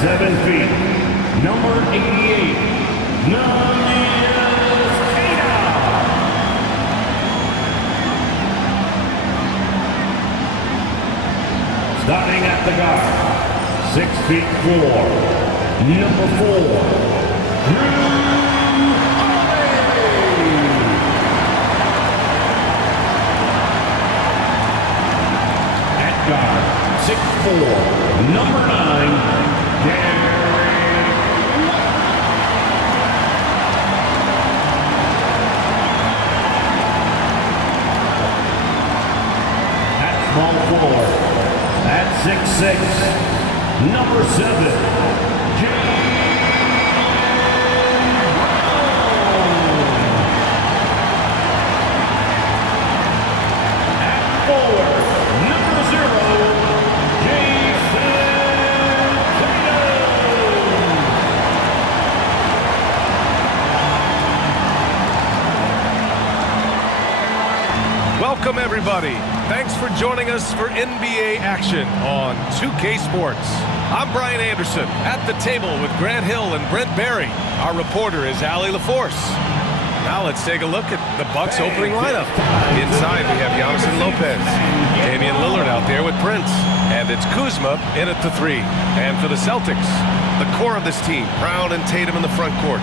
7 feet, number 88, Namias Keita. Starting at the guard, 6 feet 4, number 4, at guard, 6'4", number 9, at small forward, at 6'6", number 7, at forward, number 0, Welcome, everybody. Thanks for joining us for NBA action on 2K Sports. I'm Brian Anderson at the table with Grant Hill and Brent Barry. Our reporter is Allie LaForce. Now let's take a look at the Bucks opening lineup. Inside we have Giannis and Lopez. Damian Lillard out there with Prince. And it's Kuzma in at the 3. And for the Celtics, the core of this team, Brown and Tatum in the front court.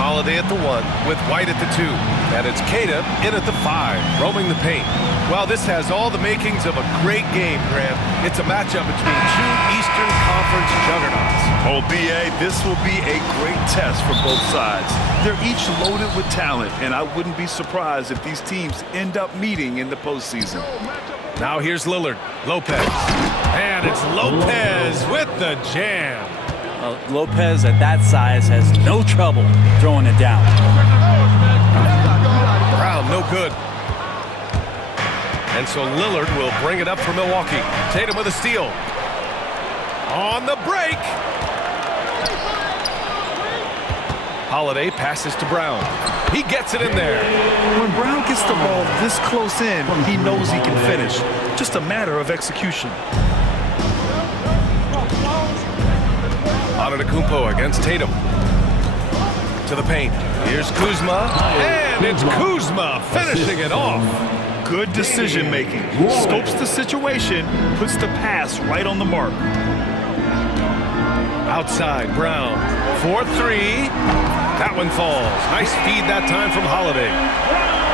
Holiday at the 1 with White at the 2. And it's Keita in at the 5, roaming the paint. Well, this has all the makings of a great game, Grant. It's a matchup between two Eastern Conference juggernauts. Oh, B.A., this will be a great test for both sides. They're each loaded with talent, and I wouldn't be surprised if these teams end up meeting in the postseason. Now here's Lillard, Lopez. And it's Lopez with the jam. Lopez at that size has no trouble throwing it down. Brown, no good. And so Lillard will bring it up for Milwaukee. Tatum with a steal. On the break. Holiday passes to Brown. He gets it in there. When Brown gets the ball this close in, he knows he can finish. Just a matter of execution. Antetokounmpo against Tatum. To the paint. Here's Kuzma. And it's Kuzma finishing it off. Good decision-making. Scopes the situation, puts the pass right on the mark. Outside, Brown. 4-3. That one falls. Nice feed that time from Holiday.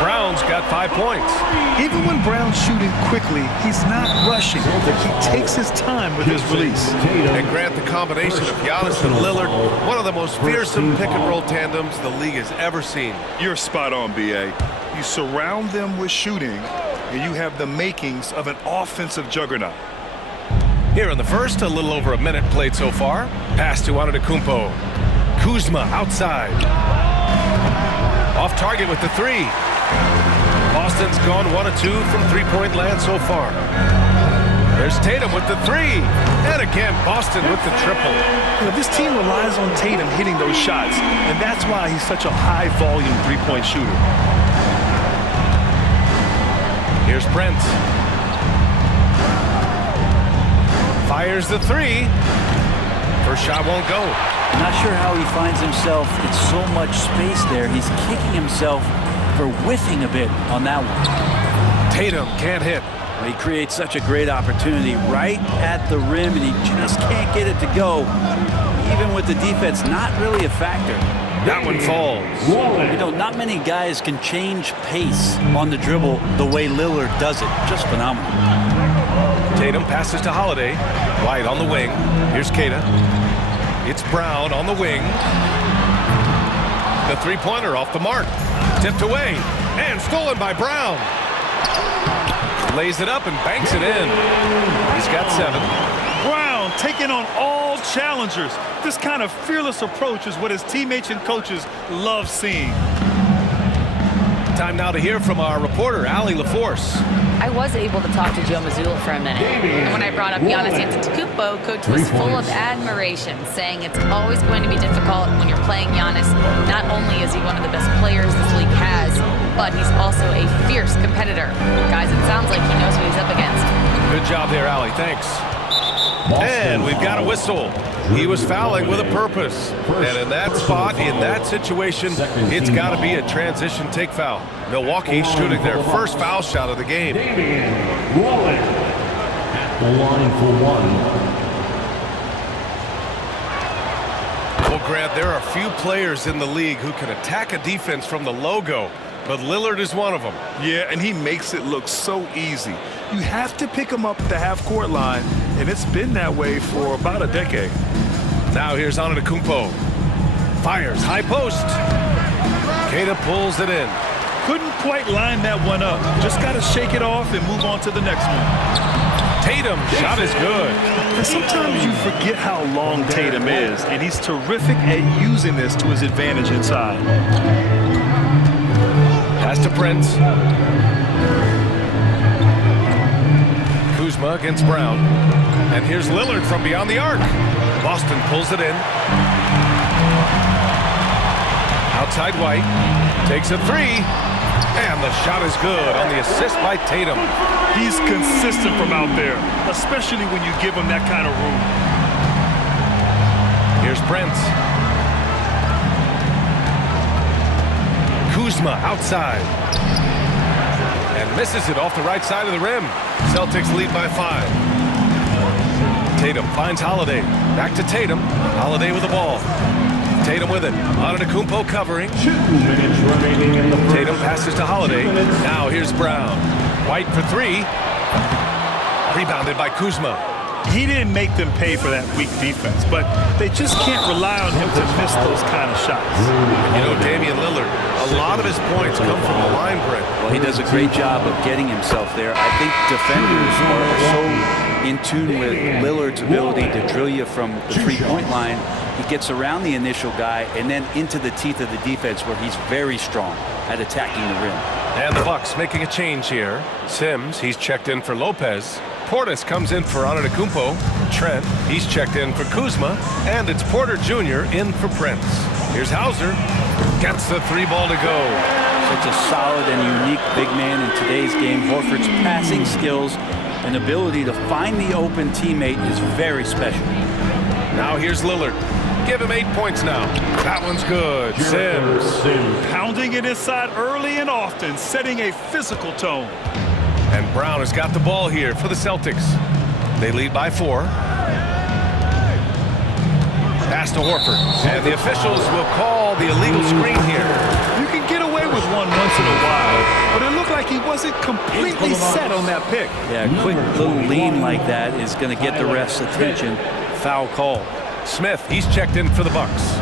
Brown's got 5 points. Even when Brown's shooting quickly, he's not rushing. He takes his time with his release. And Grant, the combination of Giannis and Lillard, one of the most fearsome pick-and-roll tandems the league has ever seen. You're spot on, B.A. You surround them with shooting, and you have the makings of an offensive juggernaut. Here in the first, a little over a minute played so far. Pass to Antetokounmpo. Kuzma outside. Off target with the 3. Boston's gone 1 of 2 from three-point land so far. There's Tatum with the 3. And again, Boston with the triple. You know, this team relies on Tatum hitting those shots, and that's why he's such a high-volume three-point shooter. Here's Prince. Fires the 3. First shot won't go. Not sure how he finds himself in so much space there. He's kicking himself for whiffing a bit on that one. Tatum can't hit. He creates such a great opportunity right at the rim, and he just can't get it to go. Even with the defense not really a factor. That one falls. You know, not many guys can change pace on the dribble the way Lillard does it. Just phenomenal. Tatum passes to Holiday. White on the wing. Here's Keita. It's Brown on the wing. The three-pointer off the mark. Tipped away. And stolen by Brown. Lays it up and banks it in. He's got 7. Brown taking on all challengers. This kind of fearless approach is what his teammates and coaches love seeing. Time now to hear from our reporter, Allie LaForce. I was able to talk to Joe Mazzulla for a minute. And when I brought up Giannis Antetokounmpo, Coach was full of admiration, saying it's always going to be difficult when you're playing Giannis. Not only is he one of the best players this league has, but he's also a fierce competitor. Guys, it sounds like he knows what he's up against. Good job there, Allie. Thanks. And we've got a whistle. He was fouling with a purpose. And in that spot, in that situation, it's got to be a transition take foul. Milwaukee shooting their first foul shot of the game. Rolling at the line for one. Well, Grant, there are few players in the league who can attack a defense from the logo, but Lillard is one of them. Yeah, and he makes it look so easy. You have to pick him up at the half-court line, and it's been that way for about a decade. Now here's Antetokounmpo. Fires, high post. Queta pulls it in. Couldn't quite line that one up. Just got to shake it off and move on to the next one. Tatum, shot is good. And sometimes you forget how long Tatum is, and he's terrific at using this to his advantage inside. Pass to Prince. Kuzma against Brown. And here's Lillard from beyond the arc. Boston pulls it in. Outside White. Takes a three. And the shot is good on the assist by Tatum. He's consistent from out there, especially when you give him that kind of room. Here's Prince. Kuzma outside. And misses it off the right side of the rim. Celtics lead by 5. Tatum finds Holiday. Back to Tatum. Holiday with the ball. Tatum with it. Antetokounmpo covering. 2 minutes remaining in the first. Tatum passes to Holiday. Now here's Brown. White for three. Rebounded by Kuzma. He didn't make them pay for that weak defense, but they just can't rely on him to miss those kind of shots. You know, Damian Lillard, a lot of his points come from the line break. Well, he does a great job of getting himself there. I think defenders are so in tune with Lillard's ability to drill you from the three-point line. He gets around the initial guy and then into the teeth of the defense where he's very strong at attacking the rim. And the Bucks making a change here. Sims, he's checked in for Lopez. Portis comes in for Antetokounmpo. Trent, he's checked in for Kuzma. And it's Porter Jr. in for Prince. Here's Hauser. Gets the three ball to go. Such a solid and unique big man in today's game. Horford's passing skills and ability to find the open teammate is very special. Now here's Lillard. Give him 8 points now. That one's good. Sims. Pounding it inside early and often, setting a physical tone. And Brown has got the ball here for the Celtics. They lead by 4. Pass to Horford. And the officials will call the illegal screen here. You can get away with one once in a while, but it looked like he wasn't completely set on that pick. Yeah, a quick little lean like that is going to get the ref's attention. Foul call. Smith, he's checked in for the Bucks.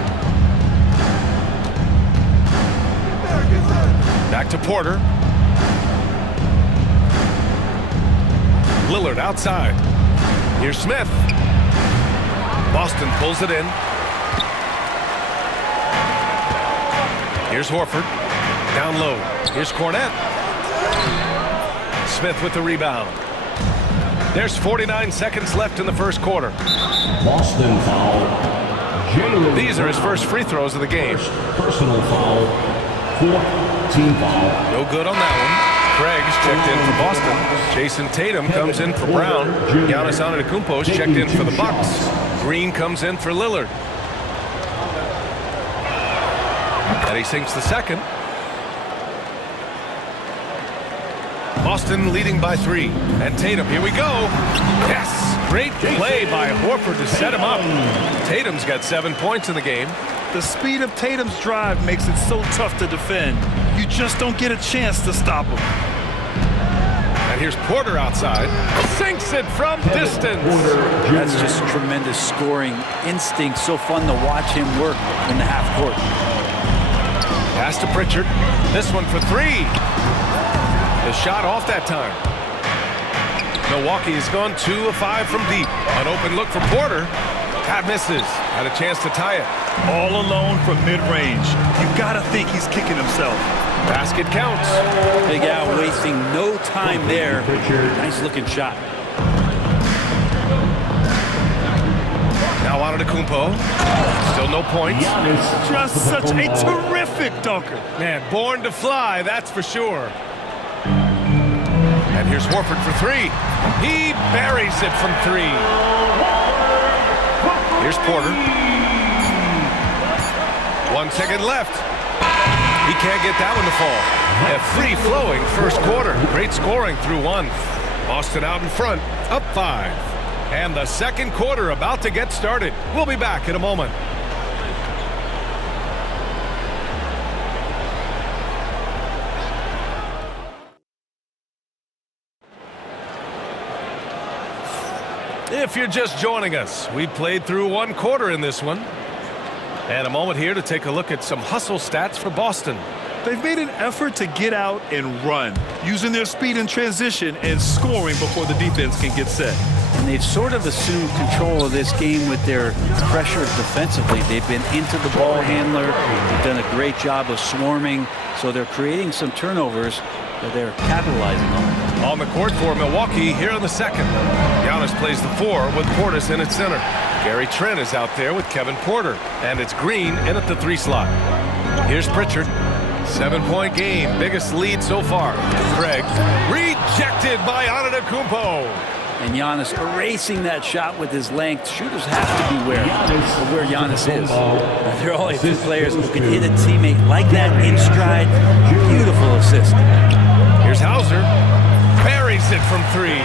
Back to Porter. Lillard outside. Here's Smith. Boston pulls it in. Here's Horford. Down low. Here's Cornette. Smith with the rebound. There's 49 seconds left in the first quarter. Boston foul. Jalen. These are his first free throws of the game. Personal foul. 4th team foul. No good on that one. Craig's checked in for Boston. Jason Tatum comes in for Brown. Giannis Antetokounmpo's checked in for the Bucks. Green comes in for Lillard. And he sinks the second. Boston leading by 3. And Tatum, here we go. Yes! Great play by Horford to set him up. Tatum's got 7 points in the game. The speed of Tatum's drive makes it so tough to defend. You just don't get a chance to stop him. And here's Porter outside. Sinks it from distance. That's just tremendous scoring instinct. So fun to watch him work in the half court. Pass to Pritchard. This one for 3. The shot off that time. Milwaukee has gone 2 of 5 from deep. An open look for Porter. That misses. Had a chance to tie it. All alone from mid-range. You gotta think he's kicking himself. Basket counts. Big Al wasting no time there. Nice looking shot. Now Antetokounmpo. Still no points. Just such a terrific dunker. Man, born to fly, that's for sure. And Here's Horford for three. He buries it from three. Here's Porter. 1 second left. He can't get that one to fall. A free-flowing first quarter. Great scoring through one. Boston out in front, up 5. And the second quarter about to get started. We'll be back in a moment. If you're just joining us, we played through one quarter in this one. And a moment here to take a look at some hustle stats for Boston. They've made an effort to get out and run, using their speed in transition and scoring before the defense can get set. And they've sort of assumed control of this game with their pressure defensively. They've been into the ball handler. They've done a great job of swarming. So they're creating some turnovers that they're capitalizing on. On the court for Milwaukee here in the second. Giannis plays the 4 with Portis in at center. Gary Trent is out there with Kevin Porter. And it's Green in at the 3 slot. Here's Pritchard. 7-point game. Biggest lead so far. Craig rejected by Antetokounmpo. And Giannis erasing that shot with his length. Shooters have to beware of where Giannis is. There are only 2 players who can hit a teammate like that in stride. Beautiful assist. Here's Hauser. Buries it from 3.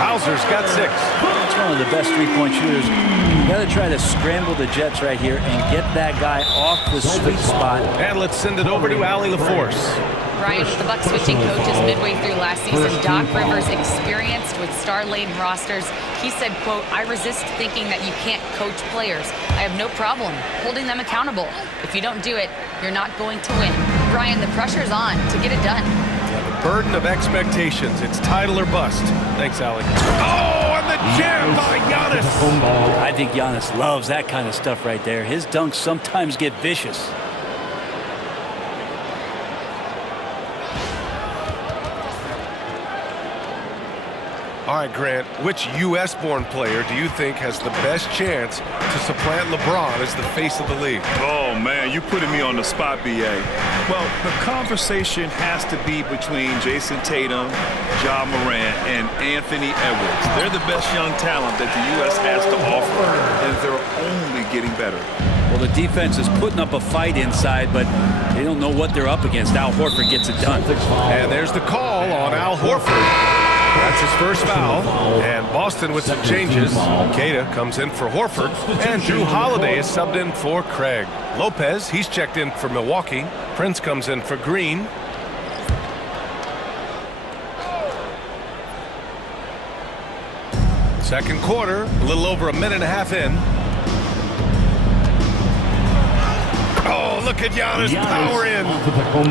Hauser's got 6. It's one of the best three-point shooters. You got to try to scramble the Jets right here and get that guy off the sweet spot. And let's send it over to Allie LaForce. Brian, with the Bucks switching coaches midway through last season, Doc Rivers, experienced with star-laden rosters, he said, quote, "I resist thinking that you can't coach players. I have no problem holding them accountable. If you don't do it, you're not going to win." Brian, the pressure's on to get it done. The burden of expectations. It's title or bust. Thanks, Allie. Oh, and the jam by Giannis. I think Giannis loves that kind of stuff right there. His dunks sometimes get vicious. All right, Grant, which U.S.-born player do you think has the best chance to supplant LeBron as the face of the league? Oh, man, you're putting me on the spot, B.A. Well, the conversation has to be between Jason Tatum, Ja Morant, and Anthony Edwards. They're the best young talent that the U.S. has to offer, and they're only getting better. Well, the defense is putting up a fight inside, but they don't know what they're up against. Al Horford gets it done. And there's the call on Al Horford. That's his first foul, and Boston with some changes. Keita comes in for Horford, and Drew Holiday is subbed in for Craig. Lopez, he's checked in for Milwaukee. Prince comes in for Green. Second quarter, a little over a minute and a half in. Oh, look at Giannis power in.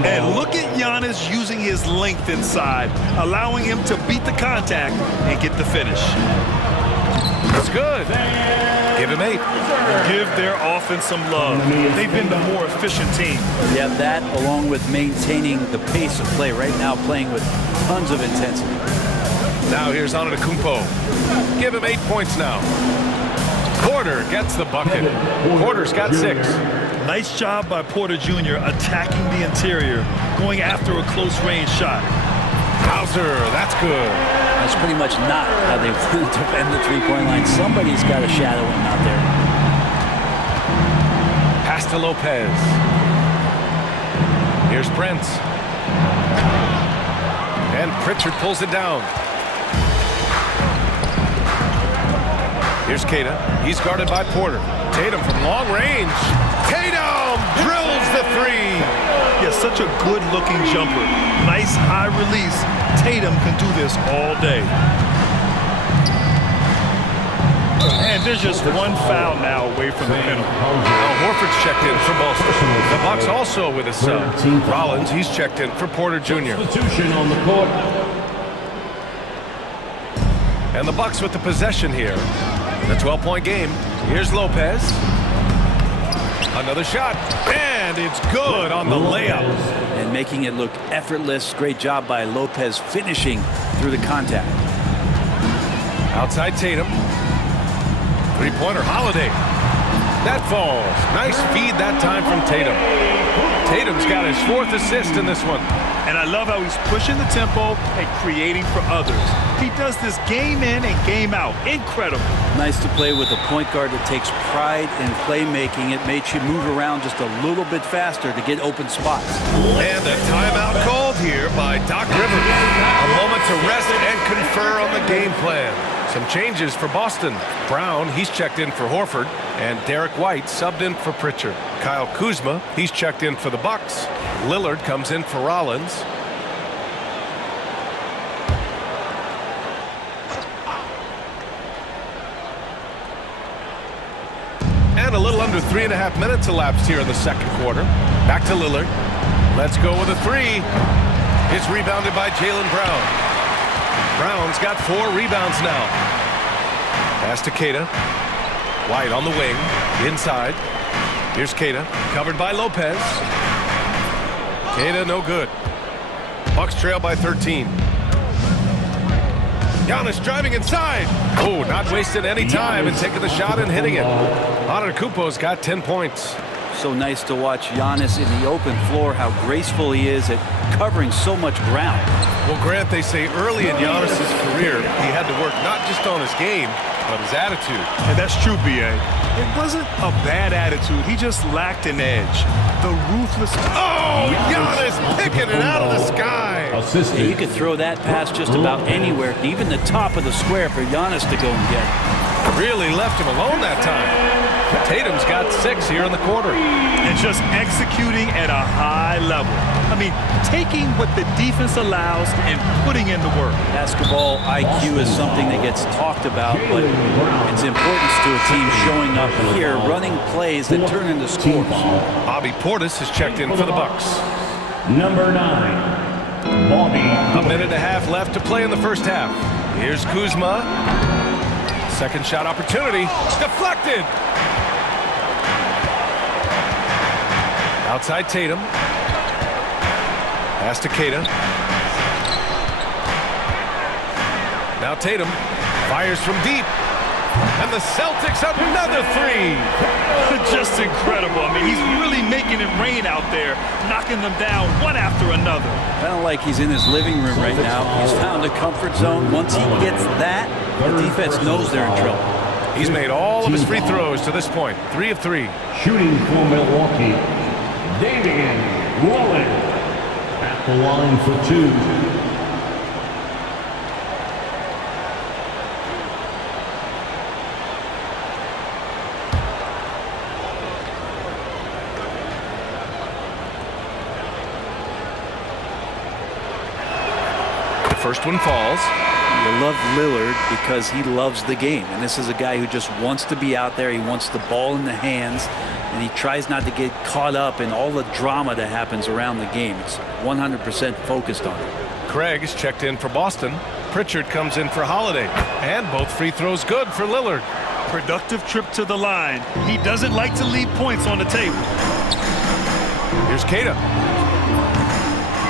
And look at Giannis using his length inside, allowing him to beat the contact and get the finish. That's good. Give him 8. Give their offense some love. They've been the more efficient team. Yeah, that along with maintaining the pace of play right now, playing with tons of intensity. Now here's Antetokounmpo. Give him 8 points now. Porter gets the bucket. Porter's got 6. Nice job by Porter Jr. attacking the interior, going after a close-range shot. Hauser, that's good. That's pretty much not how they defend the three-point line. Somebody's got to shadow him out there. Pass to Lopez. Here's Prince. And Pritchard pulls it down. Here's Keita. He's guarded by Porter. Tatum from long range. Tatum drills the 3. Yeah, such a good-looking jumper. Nice high release. Tatum can do this all day. And there's just one foul now away from the penalty. Al Horford's checked in for Boston. The Bucks also with a sub. Rollins, he's checked in for Porter Jr. Substitution on the court. And the Bucks with the possession here. The 12-point game. Here's Lopez. Another shot. And it's good on the layup. And making it look effortless. Great job by Lopez finishing through the contact. Outside Tatum. Three-pointer Holiday. That falls. Nice feed that time from Tatum. Tatum's got his 4th assist in this one. And I love how he's pushing the tempo and creating for others. He does this game in and game out. Incredible. Nice to play with a point guard that takes pride in playmaking. It makes you move around just a little bit faster to get open spots. And a timeout called here by Doc Rivers. A moment to rest and confer on the game plan. Some changes for Boston. Brown, he's checked in for Horford. And Derek White subbed in for Pritchard. Kyle Kuzma, he's checked in for the Bucks. Lillard comes in for Rollins. And a little under 3.5 minutes elapsed here in the second quarter. Back to Lillard. Let's go with a 3. It's rebounded by Jaylen Brown. Brown's got 4 rebounds now. Pass to Keita. White on the wing. Inside. Here's Keita. Covered by Lopez. Keita no good. Bucks trail by 13. Giannis driving inside. Oh, not wasting any time and taking the shot and hitting it. Antetokounmpo's got 10 points. So nice to watch Giannis in the open floor, how graceful he is at covering so much ground. Well, Grant, they say early in Giannis' career, he had to work not just on his game, but his attitude. And that's true, B.A. It wasn't a bad attitude. He just lacked an edge. The ruthless... Oh, Giannis picking it out of the sky. Yeah, you could throw that pass just about anywhere, even the top of the square for Giannis to go and get. Really left him alone that time. Tatum's got 6 here in the quarter. And just executing at a high level. I mean, taking what the defense allows and putting in the work. Basketball IQ is something that gets talked about, but its importance to a team showing up here, running plays that turn into scores. Bobby Portis has checked in for the Bucks. Number 9, Bobby. A minute and a half left to play in the first half. Here's Kuzma. Second shot opportunity. Deflected. Outside Tatum. Pass to Keita. Now Tatum fires from deep. And the Celtics another 3. Just incredible. I mean, he's really making it rain out there, knocking them down one after another. Kind of like he's in his living room right now. He's found a comfort zone. Once he gets that, the defense knows they're in trouble. He's made all of his free throws to this point. 3 of 3. Shooting for Milwaukee, Damian Lillard at the line for 2. First one falls. You love Lillard because he loves the game. And this is a guy who just wants to be out there. He wants the ball in the hands. And he tries not to get caught up in all the drama that happens around the game. It's 100% focused on it. Craig is checked in for Boston. Pritchard comes in for Holiday. And both free throws good for Lillard. Productive trip to the line. He doesn't like to leave points on the table. Here's Keita.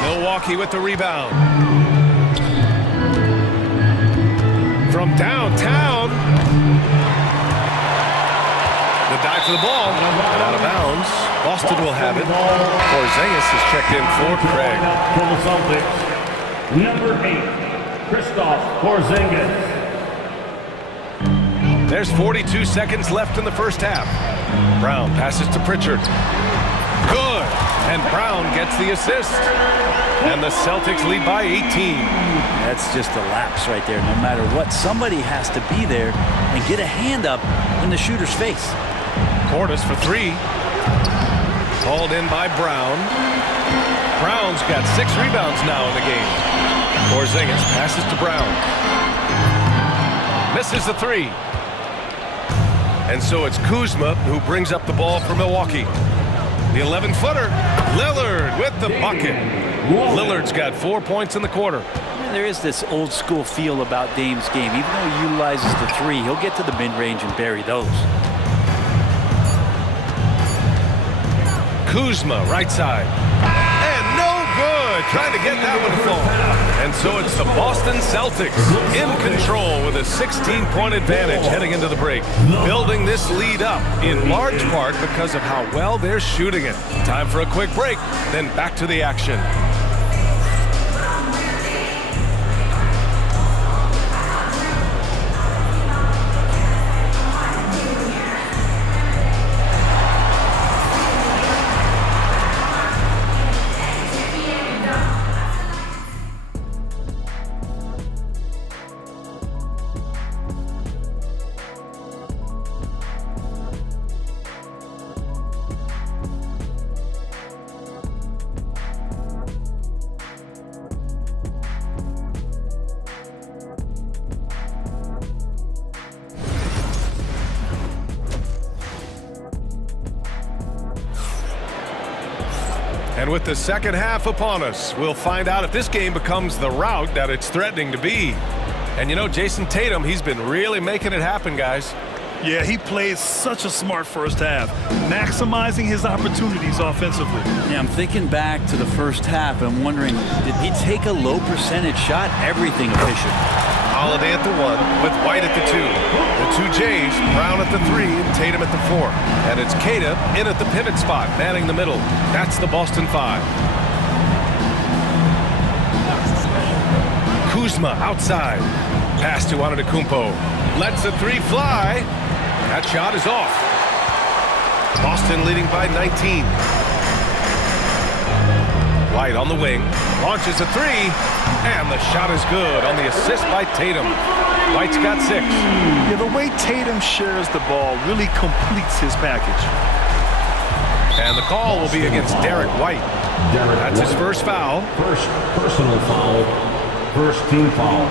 Milwaukee with the rebound. From downtown. The dive for the ball. And out of bounds. Boston will have it. Porzingis is checked in for Craig. For the Celtics, number 8, Kristaps Porzingis. There's 42 seconds left in the first half. Brown passes to Pritchard. Good. And Brown gets the assist. And the Celtics lead by 18. That's just a lapse right there. No matter what, somebody has to be there and get a hand up in the shooter's face. Portis for 3. Hauled in by Brown. Brown's got 6 rebounds now in the game. Porzingis passes to Brown. Misses the 3. And so it's Kuzma who brings up the ball for Milwaukee. The 11-footer. Lillard with the bucket. Lillard's got 4 points in the quarter. There is this old school feel about Dame's game. Even though he utilizes the 3, he'll get to the mid-range and bury those. Kuzma, right side. And no good. trying to get that one to fall. And so it's the Boston Celtics in control with a 16-point advantage heading into the break. Building this lead up in large part because of how well they're shooting it. Time for a quick break, then back to the action. And with the second half upon us, we'll find out if this game becomes the rout that it's threatening to be. And you know, Jason Tatum, he's been really making it happen, guys. Yeah, he played such a smart first half, maximizing his opportunities offensively. Yeah, I'm thinking back to the first half. I'm wondering, did he take a low percentage shot? Everything efficient. Holiday at the 1 with White at the 2. The two Jays, Brown at the 3 and Tatum at the 4. And it's Keita in at the pivot spot, manning the middle. That's the Boston 5. Kuzma outside. Pass to Antetokounmpo. Lets the 3 fly. That shot is off. Boston leading by 19. White on the wing. Launches a 3. And the shot is good on the assist by Tatum. White's got 6. Yeah, the way Tatum shares the ball really completes his package. And the call will be against Derek White. That's his first foul. First personal foul. First team foul.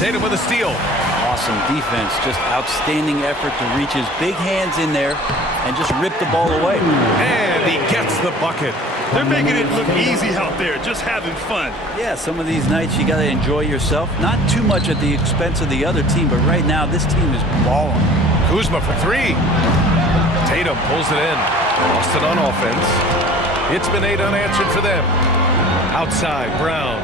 Tatum with a steal. Awesome defense. Just outstanding effort to reach his big hands in there and just rip the ball away. And he gets the bucket. They're making it look easy out there, just having fun. Yeah, some of these nights you got to enjoy yourself. Not too much at the expense of the other team, but right now this team is balling. Kuzma for 3. Tatum pulls it in. Boston on offense. It's been 8 unanswered for them. Outside, Brown.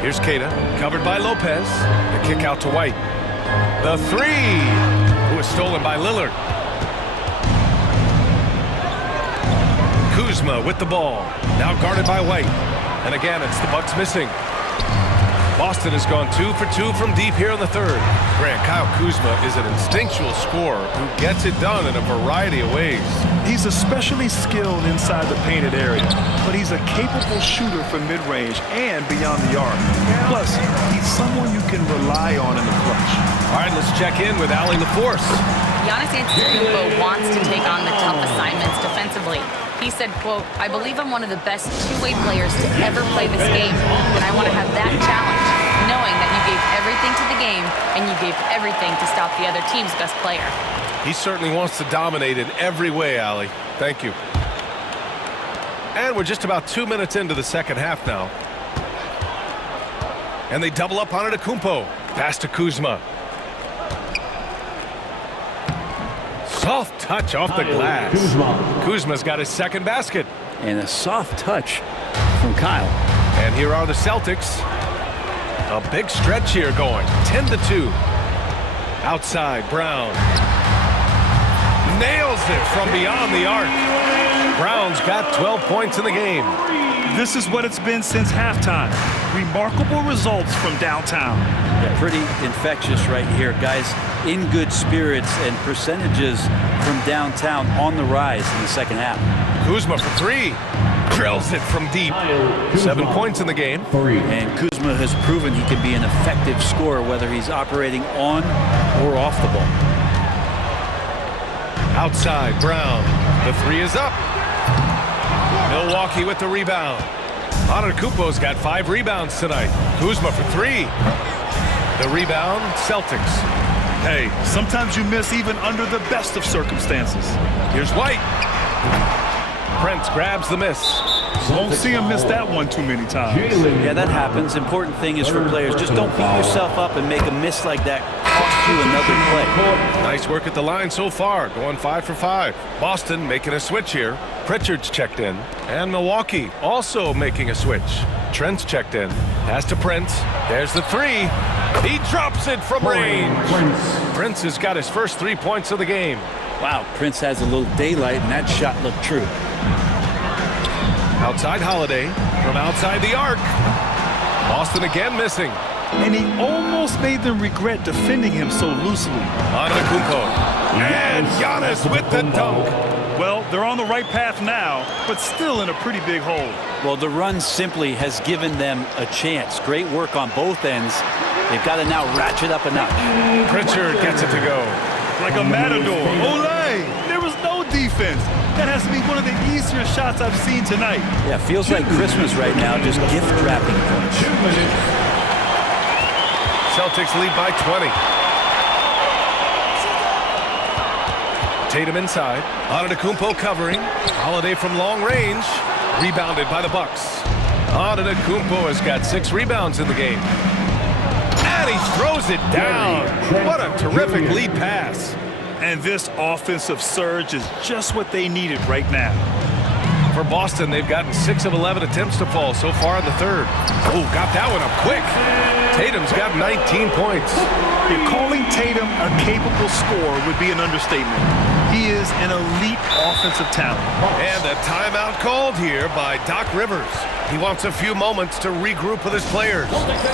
Here's Keita, covered by Lopez. The kick out to White. The 3, who was stolen by Lillard. Kuzma with the ball, now guarded by White. And again, it's the Bucks missing. Boston has gone 2 for 2 from deep here in the third. Grant, Kyle Kuzma is an instinctual scorer who gets it done in a variety of ways. He's especially skilled inside the painted area, but he's a capable shooter from mid-range and beyond the arc. Plus, he's someone you can rely on in the clutch. All right, let's check in with Allie LaForce. Giannis Antetokounmpo wants to take on the tough assignments defensively. He said, quote, "I believe I'm one of the best two-way players to ever play this game, and I want to have that challenge, knowing that you gave everything to the game and you gave everything to stop the other team's best player." He certainly wants to dominate in every way, Allie. Thank you. And we're just about 2 minutes into the second half now. And they double up on Antetokounmpo. Pass to Kuzma. Soft touch off the glass. Kuzma's got his second basket. And a soft touch from Kyle. And here are the Celtics. A big stretch here going. 10-2. Outside, Brown. Nails it from beyond the arc. Brown's got 12 points in the game. This is what it's been since halftime. Remarkable results from downtown. Yeah, pretty infectious right here, guys. In good spirits and percentages from downtown on the rise in the second half. Kuzma for 3. Drills it from deep. 7 points in the game. And Kuzma has proven he can be an effective scorer whether he's operating on or off the ball. Outside, Brown. The 3 is up. Milwaukee with the rebound. Antetokounmpo's got 5 rebounds tonight. Kuzma for 3. The rebound, Celtics. Hey, sometimes you miss even under the best of circumstances. Here's White. Prince grabs the miss. Won't see him miss that one too many times. Yeah, that happens. Important thing is for players, just don't beat yourself up and make a miss like that cost you another play. Nice work at the line so far, going 5 for 5. Boston making a switch here. Pritchard's checked in. And Milwaukee also making a switch. Trent's checked in. Pass to Prince. There's the three. He drops it from range. Prince has got his first 3 points of the game. Wow, Prince has a little daylight, and that shot looked true. Outside Holiday from outside the arc. Boston again missing. And he almost made them regret defending him so loosely. Antetokounmpo. And Giannis with the dunk. Well, they're on the right path now, but still in a pretty big hole. Well, the run simply has given them a chance. Great work on both ends. They've got to now ratchet up a notch. Pritchard gets it to go. Like a matador. Olay! There was no defense. That has to be one of the easier shots I've seen tonight. Yeah, feels like Christmas right now, just gift wrapping points. Celtics lead by 20. Tatum inside. Antetokounmpo covering. Holiday from long range. Rebounded by the Bucks. Antetokounmpo has got 6 rebounds in the game. And he throws it down. What a terrific lead pass. And this offensive surge is just what they needed right now. For Boston, they've gotten 6 of 11 attempts to fall so far in the third. Oh, got that one up quick. Tatum's got 19 points. Yeah, calling Tatum a capable scorer would be an understatement. He is an elite offensive talent. And a timeout called here by Doc Rivers. He wants a few moments to regroup with his players.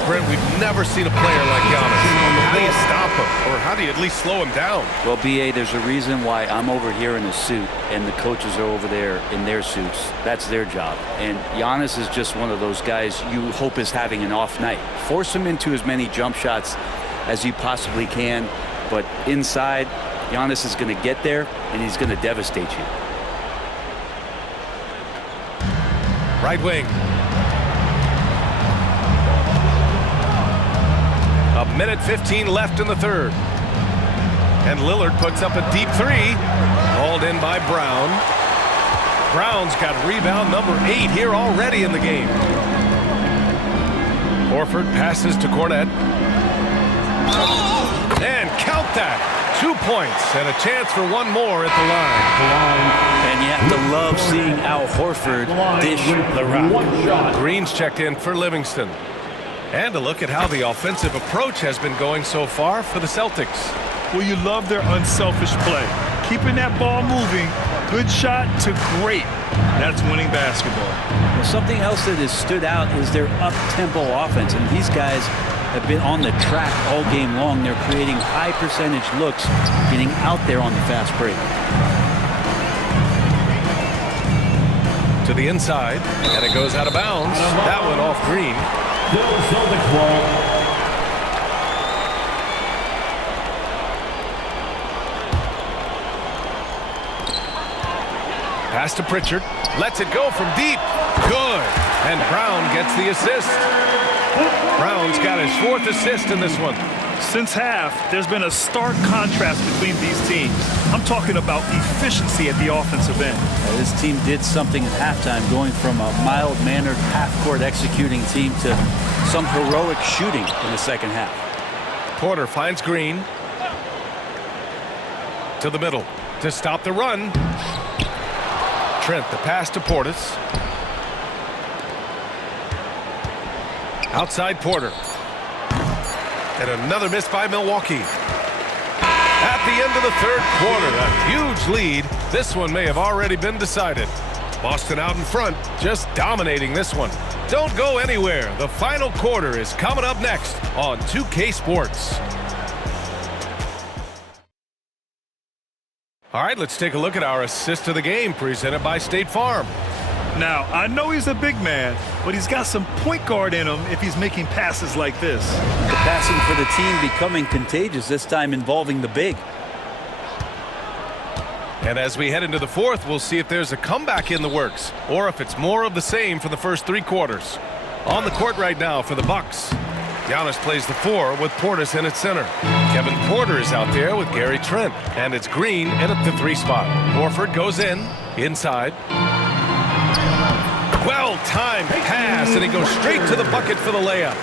Brent, we've never seen a player like Giannis. How do you stop him? Or how do you at least slow him down? Well, B.A., there's a reason why I'm over here in a suit and the coaches are over there in their suits. That's their job. And Giannis is just one of those guys you hope is having an off night. Force him into as many jump shots as you possibly can. But inside, Giannis is going to get there and he's going to devastate you. Right wing. A minute 15 left in the third. And Lillard puts up a deep three. Hauled in by Brown. Brown's got rebound number 8 here already in the game. Horford passes to Cornette. And count that. 2 points and a chance for one more at the line. And you have to love seeing Al Horford dish the rock. Green's checked in for Livingston. And a look at how the offensive approach has been going so far for the Celtics. Well, you love their unselfish play. Keeping that ball moving, good shot to great. That's winning basketball. Well, something else that has stood out is their up-tempo offense. And these guys have been on the track all game long. They're creating high percentage looks, getting out there on the fast break. To the inside, and it goes out of bounds. That one off Green. Pass to Pritchard. Lets it go from deep. Good. And Brown gets the assist. Brown's got his 4th assist in this one. Since half, there's been a stark contrast between these teams. I'm talking about efficiency at the offensive end. This team did something at halftime, going from a mild-mannered half-court executing team to some heroic shooting in the second half. Porter finds Green. To the middle to stop the run. Trent, the pass to Portis. Outside Porter. And another miss by Milwaukee. At the end of the third quarter, a huge lead. This one may have already been decided. Boston out in front, just dominating this one. Don't go anywhere. The final quarter is coming up next on 2K Sports. All right, let's take a look at our assist of the game presented by State Farm. Now, I know he's a big man, but he's got some point guard in him if he's making passes like this. The passing for the team becoming contagious, this time involving the big. And as we head into the fourth, we'll see if there's a comeback in the works or if it's more of the same for the first 3 quarters. On the court right now for the Bucks. Giannis plays the 4 with Portis in at center. Kevin Porter is out there with Gary Trent. And it's Green in at the 3 spot. Horford goes in, inside. time pass, and he goes straight to the bucket for the layup.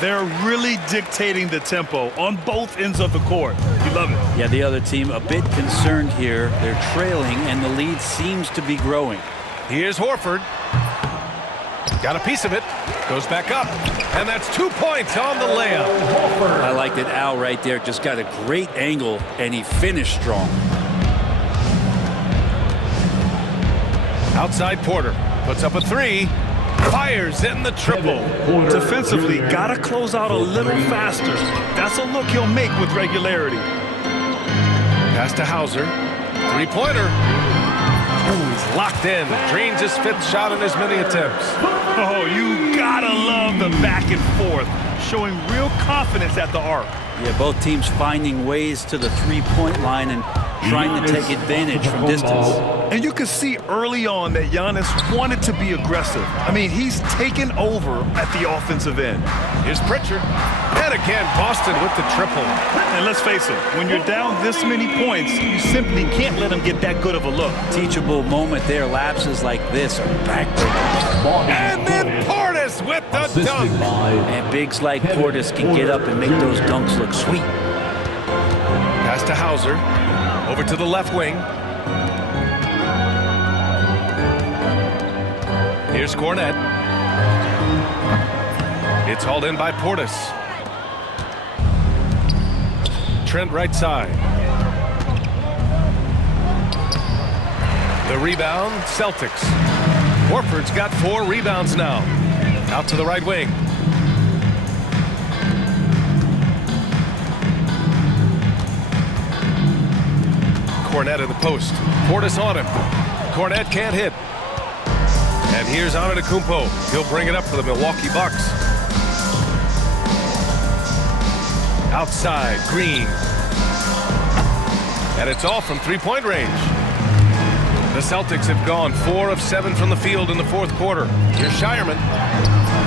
They're really dictating the tempo on both ends of the court. You love it. Yeah, the other team a bit concerned here. They're trailing, and the lead seems to be growing. Here's Horford. Got a piece of it. Goes back up. And that's 2 points on the layup. I like that Al right there. Just got a great angle, and he finished strong. Outside Porter. Puts up a three. Fires in the triple. Defensively, gotta close out a little faster. That's a look he'll make with regularity. Pass to Hauser. Three-pointer. Ooh, he's locked in. Drains his 5th shot in as many attempts. Oh, you gotta love the back and forth, showing real confidence at the arc. Yeah, both teams finding ways to the three-point line and trying to take advantage from distance. And you could see early on that Giannis wanted to be aggressive. I mean, he's taken over at the offensive end. Here's Pritchard. And again, Boston with the triple. And let's face it, when you're down this many points, you simply can't let him get that good of a look. Teachable moment there. Lapses like this are backbreakers. And then Portis with the dunk. And bigs like Portis can get up and make those dunks look sweet. Pass to Hauser. Over to the left wing. Here's Cornette. It's hauled in by Portis. Trent right side. The rebound, Celtics. Horford's got 4 rebounds now. Out to the right wing. Cornette in the post. Portis on him. Cornette can't hit. And here's Antetokounmpo. He'll bring it up for the Milwaukee Bucks. Outside, Green. And it's all from three-point range. The Celtics have gone 4 of 7 from the field in the 4th quarter. Here's Shireman.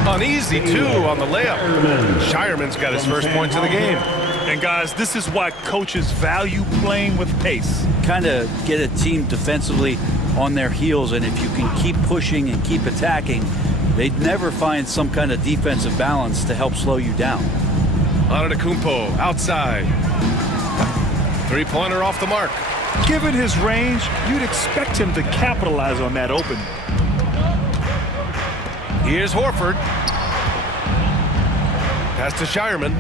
An easy 2 on the layup. Shireman's got his first points of the game. And guys, this is why coaches value playing with pace. Kind of get a team defensively on their heels, and if you can keep pushing and keep attacking, they'd never find some kind of defensive balance to help slow you down. Antetokounmpo outside. Three-pointer off the mark. Given his range, you'd expect him to capitalize on that open. Here's Horford. Pass to Shireman.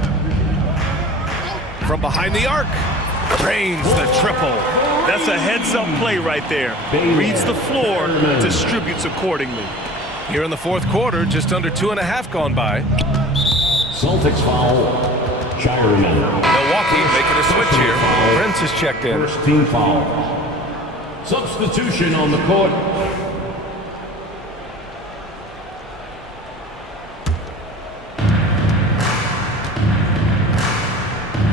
From behind the arc. Drains the triple. That's a heads-up play right there. Reads the floor, distributes accordingly. Here in the 4th quarter, just under 2.5 gone by. Celtics foul. Shireman. Milwaukee making a switch here. Prince is checked in. First team foul. Substitution on the court.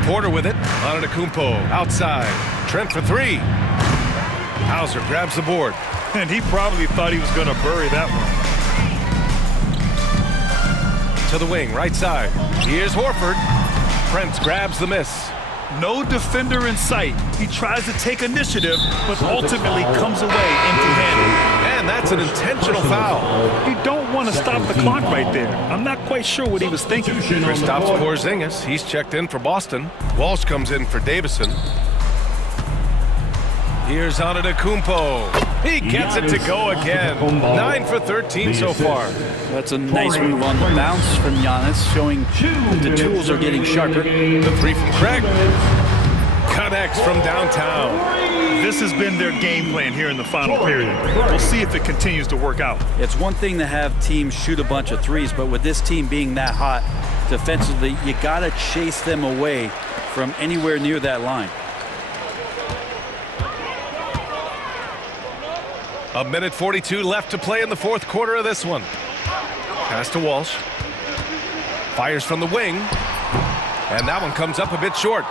Porter with it. Antetokounmpo outside. Trent for 3. Hauser grabs the board. And he probably thought he was going to bury that one. To the wing, right side. Here's Horford. Prince grabs the miss. No defender in sight. He tries to take initiative, but ultimately comes away empty-handed. And that's an intentional foul. You don't want to stop the clock right there. I'm not quite sure what he was thinking. Kristaps Porzingis, he's checked in for Boston. Walsh comes in for Davison. Here's Antetokounmpo. He gets it to go again. 9 for 13 so far. That's a nice move on the bounce from Giannis, showing that the tools are getting sharper. The 3 from Craig. Connects from downtown. This has been their game plan here in the final period. We'll see if it continues to work out. It's one thing to have teams shoot a bunch of threes, but with this team being that hot defensively, you got to chase them away from anywhere near that line. A minute 42 left to play in the 4th quarter of this one. Pass to Walsh. Fires from the wing. And that one comes up a bit short.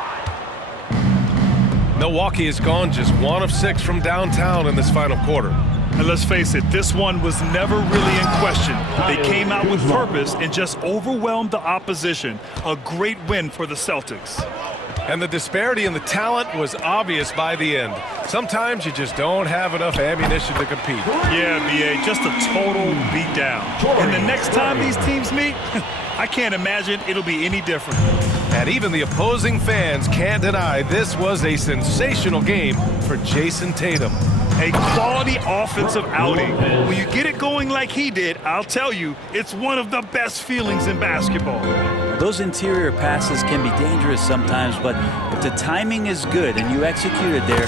Milwaukee has gone just 1 of 6 from downtown in this final quarter. And let's face it, this one was never really in question. They came out with purpose and just overwhelmed the opposition. A great win for the Celtics. And the disparity in the talent was obvious by the end. Sometimes you just don't have enough ammunition to compete. Yeah, B.A., just a total beatdown. And the next time these teams meet, I can't imagine it'll be any different. And even the opposing fans can't deny this was a sensational game for Jason Tatum. A quality offensive outing. When you get it going like he did, I'll tell you, it's one of the best feelings in basketball. Those interior passes can be dangerous sometimes, but if the timing is good and you execute it there,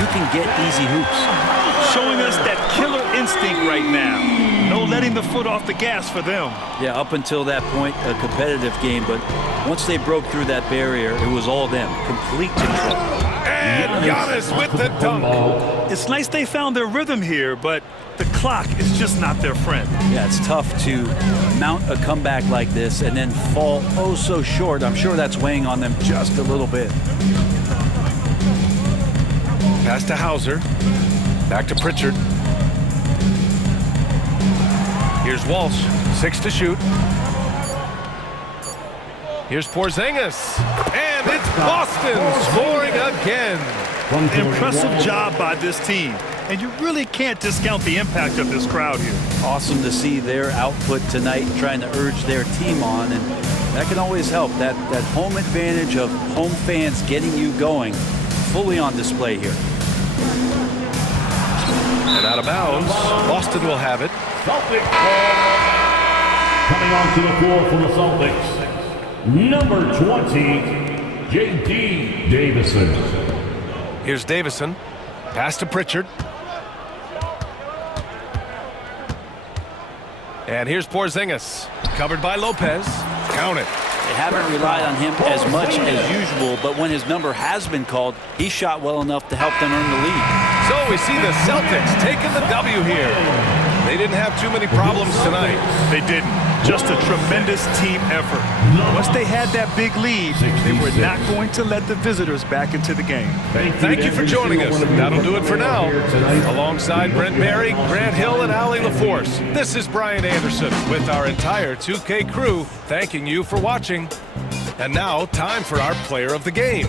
you can get easy hoops. Showing us that killer instinct right now. No letting the foot off the gas for them. Yeah, up until that point, a competitive game, but once they broke through that barrier, it was all them. Complete control. And Giannis with the dunk. It's nice they found their rhythm here, but the clock is just not their friend. Yeah, it's tough to mount a comeback like this and then fall oh so short. I'm sure that's weighing on them just a little bit. Pass to Hauser. Back to Pritchard. Here's Walsh. 6 to shoot. Here's Porzingis. And it's Boston scoring again. Impressive job by this team. And you really can't discount the impact of this crowd here. Awesome to see their output tonight, trying to urge their team on, and that can always help. That home advantage of home fans getting you going, fully on display here. And out of bounds, Boston will have it. Celtics coming onto the floor for the Celtics. Number 20, J.D. Davison. Here's Davison. Pass to Pritchard. And here's Porzingis. Covered by Lopez. Count it. They haven't relied on him as much as usual, but when his number has been called, he shot well enough to help them earn the lead. So we see the Celtics taking the W here. They didn't have too many problems tonight. They didn't. Just a tremendous team effort. Once they had that big lead, they were not going to let the visitors back into the game. Thank you for joining us. That'll do it for now. Alongside Brent Barry, Grant Hill, and Allie LaForce, this is Brian Anderson with our entire 2K crew thanking you for watching. And now, time for our player of the game.